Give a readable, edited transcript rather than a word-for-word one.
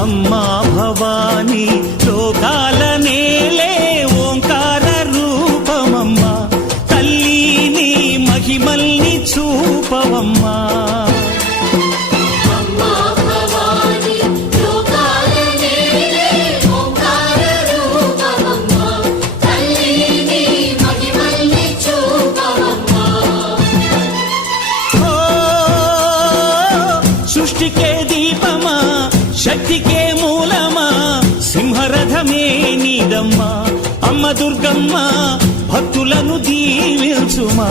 అమ్మా భవానీ లోకాల నేలే ఓంకార రూపమమ్మా, తల్లి నీ మహిమల్ని చూపవమ్మా. సృష్టికే దీపమా, శక్తికే మూలమా, సింహరథమే నీదమ్మా. అమ్మ దుర్గమ్మ భక్తులను దీవించుమా.